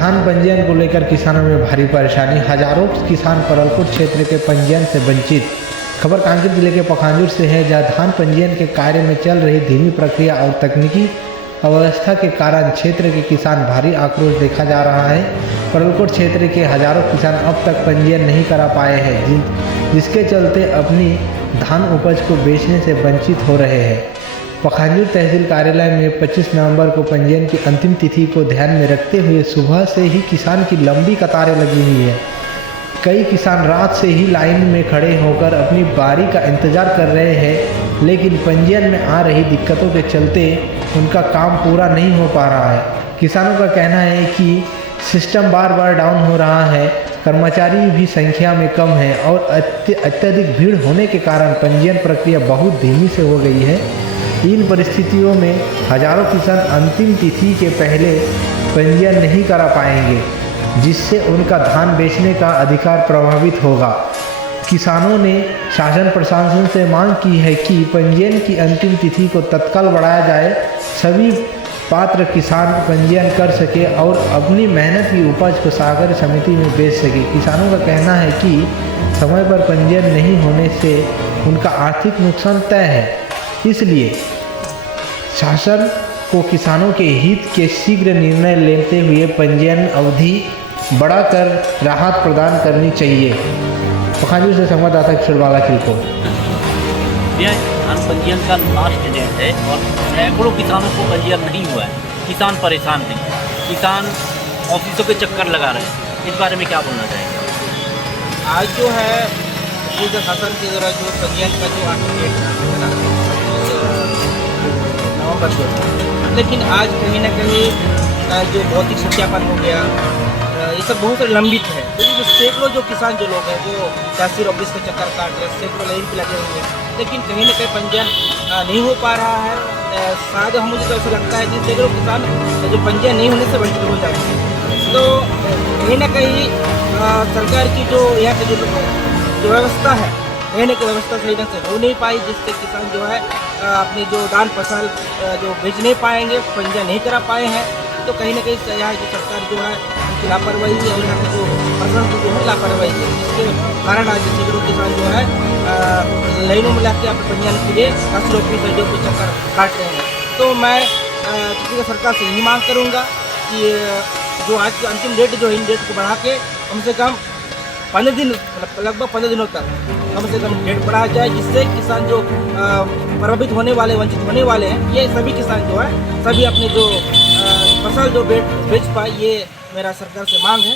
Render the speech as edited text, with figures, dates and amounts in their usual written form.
धान पंजीयन को लेकर किसानों में भारी परेशानी। हजारों किसान परलकोट क्षेत्र के पंजीयन से वंचित। खबर कांकेर जिले के पखांजूर से है, जहां धान पंजीयन के कार्य में चल रही धीमी प्रक्रिया और तकनीकी अव्यवस्था के कारण क्षेत्र के किसान भारी आक्रोश देखा जा रहा है। परलकोट क्षेत्र के हजारों किसान अब तक पंजीयन नहीं करा पाए हैं, जिसके चलते अपनी धान उपज को बेचने से वंचित हो रहे हैं। पखांजूर तहसील कार्यालय में 25 नवंबर को पंजीयन की अंतिम तिथि को ध्यान में रखते हुए सुबह से ही किसान की लंबी कतारें लगी हुई है। कई किसान रात से ही लाइन में खड़े होकर अपनी बारी का इंतजार कर रहे हैं, लेकिन पंजीयन में आ रही दिक्कतों के चलते उनका काम पूरा नहीं हो पा रहा है। किसानों का कहना है कि सिस्टम बार बार डाउन हो रहा है, कर्मचारी भी संख्या में कम है और अत्यधिक भीड़ होने के कारण पंजीयन प्रक्रिया बहुत धीमी से हो गई है। इन परिस्थितियों में हजारों किसान अंतिम तिथि के पहले पंजीयन नहीं करा पाएंगे, जिससे उनका धान बेचने का अधिकार प्रभावित होगा। किसानों ने शासन प्रशासन से मांग की है कि पंजीयन की अंतिम तिथि को तत्काल बढ़ाया जाए, सभी पात्र किसान पंजीयन कर सके और अपनी मेहनत की उपज को सहकारी समिति में बेच सके। किसानों का कहना है कि समय पर पंजीयन नहीं होने से उनका आर्थिक नुकसान तय है, इसलिए शासन को किसानों के हित के शीघ्र निर्णय लेते हुए पंजीयन अवधि बढ़ाकर राहत प्रदान करनी चाहिए। पखांजूर से संवाददाता किशोरवाला की रिपोर्ट। धान पंजीयन का लास्ट डेट है और सैकड़ों किसानों को पंजीयन नहीं हुआ है। किसान परेशान हैं, किसान ऑफिसों के चक्कर लगा रहे हैं। इस बारे में क्या बोलना चाहेंगे? आज जो है पूरे शासन के द्वारा जो पंजीयन का जो आखिरी डेट है ना, नवंबर को, लेकिन आज कहीं ना कहीं जो भौतिक सत्यापन हो गया, ये सब बहुत लंबित है। तो जो सैकड़ों जो किसान जो लोग हैं जो तहसील ऑफिस के चक्कर काट रहे हैं, सैकड़ों लाइन पे लगे हुए हैं, लेकिन कहीं ना कहीं पंजीयन नहीं हो पा रहा है। शायद मुझे तो ऐसा लगता है कि सैकड़ों किसान जो पंजीयन नहीं होने से वंचित हो जाते हैं। तो कहीं ना कहीं सरकार की जो यहाँ की जो व्यवस्था है, रहने की व्यवस्था सही ढंग से हो नहीं पाई, जिससे किसान जो है अपनी जो धान फसल जो बेच नहीं पाएंगे, पंजीयन नहीं करा पाए हैं। तो कहीं ना कहीं यहाँ की सरकार जो है उनकी लापरवाही है और यहाँ की जो प्रशासन की जो है लापरवाही है, जिसके कारण आज सैकड़ों किसान जो है लाइनों में लाके अपने पंजीयन के लिए तहसील ऑफिस जो कुछ चक्कर काट रहे हैं। तो मैं सरकार से यही मांग करूँगा कि जो आज की अंतिम डेट जो इन डेट को बढ़ा के कम से कम 15 दिन, लगभग 15 दिनों तक कम से कम डेट बढ़ाया जाए, जिससे किसान जो प्रभावित होने वाले, वंचित होने वाले हैं, ये सभी किसान जो है सभी अपने जो फसल जो बेच पाए, ये मेरा सरकार से मांग है।